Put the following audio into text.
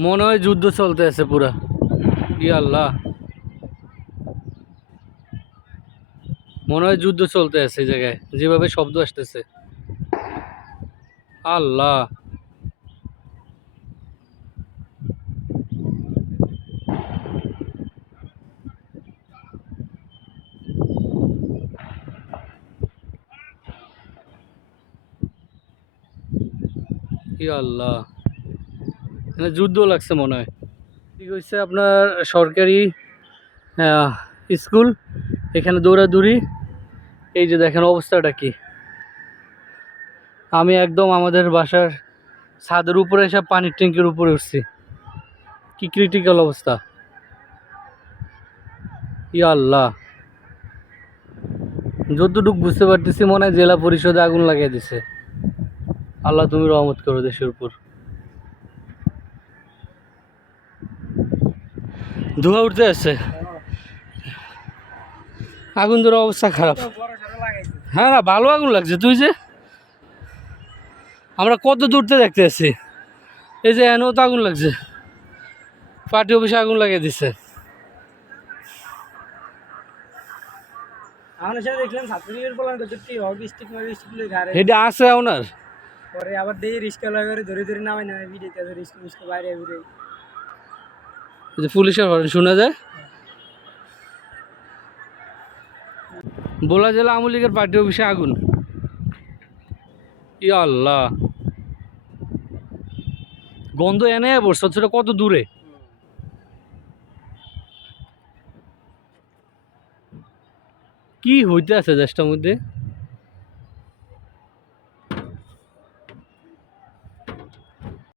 মনে হয় যুদ্ধ চলতে আছে পুরা। ই আল্লাহ। মনে হয় যুদ্ধ চলতে আছে এই জায়গায়, যেভাবে শব্দ আসতেছে। আল্লাহ। আল্লাহ। এখানে যুদ্ধ লাগছে মনে হয়। ঠিক হচ্ছে আপনার সরকারি স্কুল, এখানে দৌড়াদৌড়ি। এই যে দেখেন অবস্থাটা কি। আমি একদম আমাদের বাসার ছাদের উপরে এসে পানির ট্যাঙ্কের উপরে উঠছি। কি ক্রিটিক্যাল অবস্থা। ই আল্লাহ। যতটুকু বুঝতে পারতেছি মনে হয় জেলা পরিষদে আগুন লাগিয়ে দিছে। আল্লাহ তুমি রহমত করো দেশের উপর। ধোঁয়া উঠতে আসছে আগুন ধরে অবস্থা খারাপ। হ্যাঁ না ভালো আগুন লাগছে। তুই যে আমরা কত দূরতে দেখতে আসছি এই যে এনও তো আগুন লাগছে। পার্টি অফিসে আগুন লাগিয়ে দিচ্ছে। এটা আছে ওনার। পরে আবার দেই রিস্কা লাগারে ধরে ধরে নামাই নামাই ভিডিওতে আছে রিস্ক মিস্ক বাইরে ঘুরে। যে পুলিশের হরেন শোনা যায়? বোলা জেলা আওয়ামী লীগের পার্টি অফিসে আগুন। ই আল্লাহ। গন্ধ এনে পড়ছে সেটা কত দূরে? কি হইতে আছে দেশটার মধ্যে?